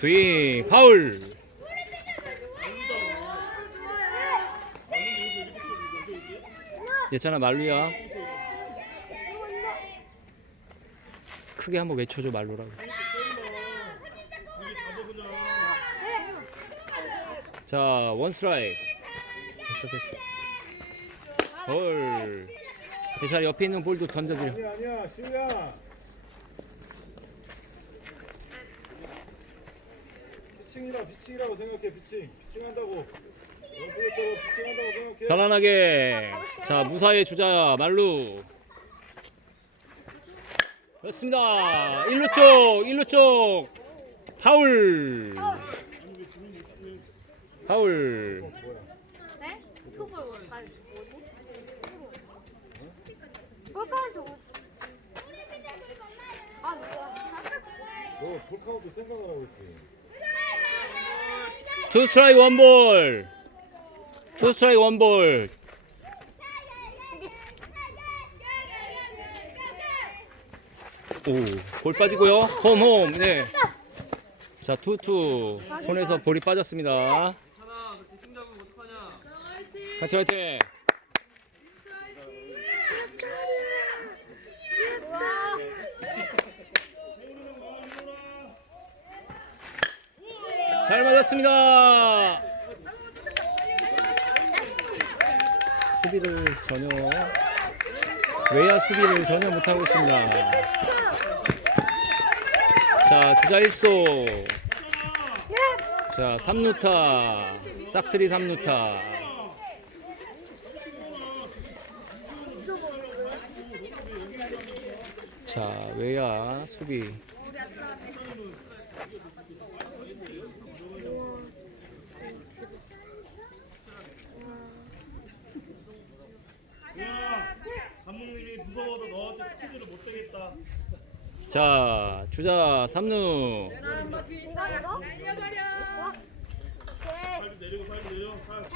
스윙 파울. 예찬아 말루야. 크게 한번 외쳐줘 말루라고. 자 원스트라이크. 됐어 됐어. 볼. 대찬아 옆에 있는 볼도 던져드려. 아니야 시우야 피칭이라 피칭이라고 생각해 피칭. 피칭한다고. 연습했잖아 피칭한다고 생각해. 편안하게. 자 무사히 주자 말루. 그렇습니다. 1루 쪽 1루 쪽. 파울. 파울. 네? 뭐, 뭐? 아, 뭐야. 너 볼카운트 생각하라고 했지 투 스트라이크 원볼 투 스트라이크 원볼 오볼 빠지고요. 홈홈. 네자 투투. 손에서 볼이 빠졌습니다. 화이팅 화이팅 잘 맞았습니다. 수비를 전혀 외야 수비를 전혀 못하고 있습니다. 자 주자 1소 자 3루타 싹쓸이 3루타 자 외야 수비 감독님이 무서워서 너한테 스퀴즈를 못 되겠다 자 주자 3루 빨리 내리고 빨리 내려 빨리.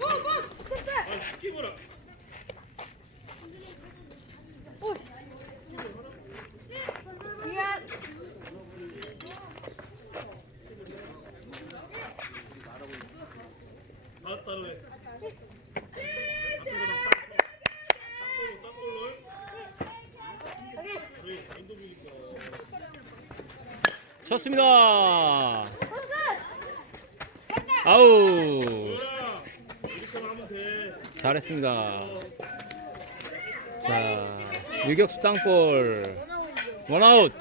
아 스킵을 다섯 달로 해 땅볼로 저희 엔도비니까 쳤습니다. 아우. 잘했습니다. 자 유격수 땅볼. 원아웃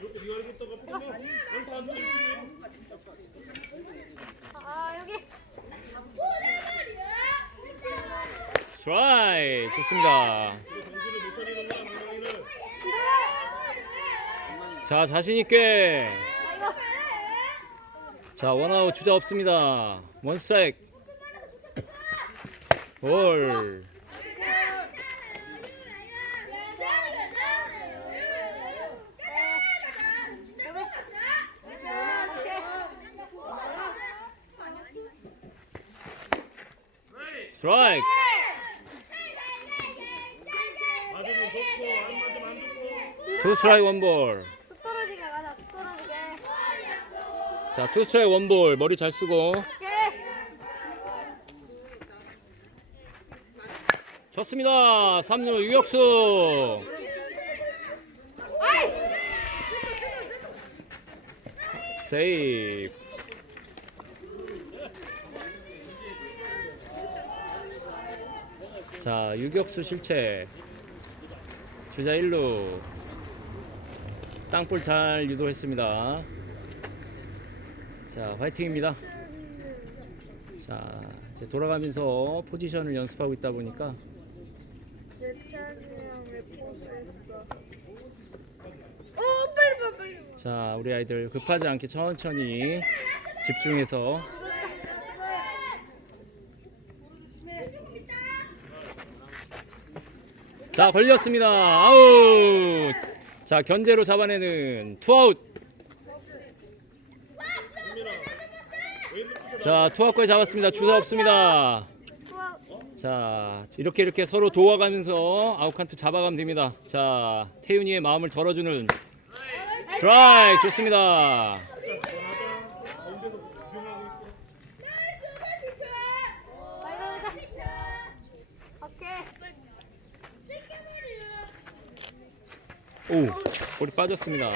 이렇게 네가 이렇게 떠가 뽑으면 안타 안 주면 아, 여기. 트라이 좋습니다. 자 자신 있게. 자 원아웃 주자 없습니다. 원 스트라이크 볼. 스트라이크 맞으면 좋고 안 맞으면 안 좋고 투 스트라이크 원볼 뚝 떨어지게 가자, 뚝 떨어지게. 자 투 스트라이크 원볼 머리 잘 쓰고 오케이. 좋습니다 3루 유격수 아이! 세이프 자 유격수 실책 주자 1루 땅볼 잘 유도했습니다 자 화이팅입니다 자 이제 돌아가면서 포지션을 연습하고 있다 보니까. 어. 자 우리 아이들 급하지 않게 천천히 집중해서 자 걸렸습니다 아웃 자 견제로 잡아내는 투아웃. 자 투아웃까지 잡았습니다. 주사 없습니다. 자 이렇게 이렇게 서로 도와가면서 아웃칸트 잡아가면 됩니다. 자 태윤이의 마음을 덜어주는 드라이. 좋습니다. 오, 볼이 빠졌습니다.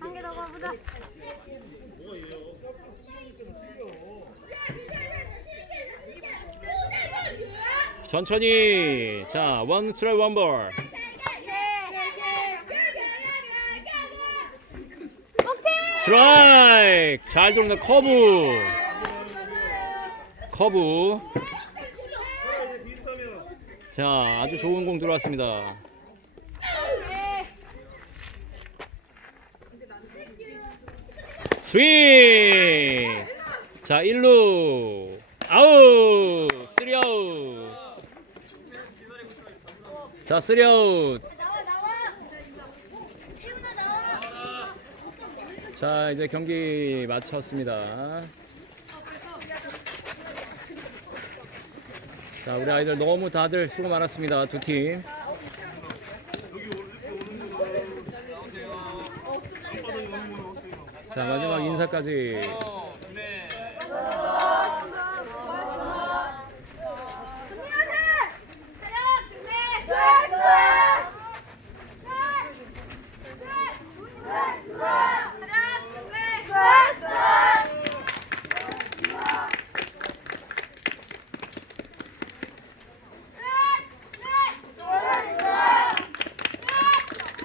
한 개 더 가보자. 천천히. 자, 원 스트라이 원 볼. 오케이. 스트라이크. 잘 들어온다. 커브. 커브. 자, 아주 좋은 공 들어왔습니다. 스윙! 자, 1루. 아웃! 3 아웃. 자, 3 아웃. 나와 나와. 태훈아 나와. 자, 이제 경기 마쳤습니다. 자, 우리 아이들 너무 다들 수고 많았습니다. 두 팀. 자, 마지막 인사까지.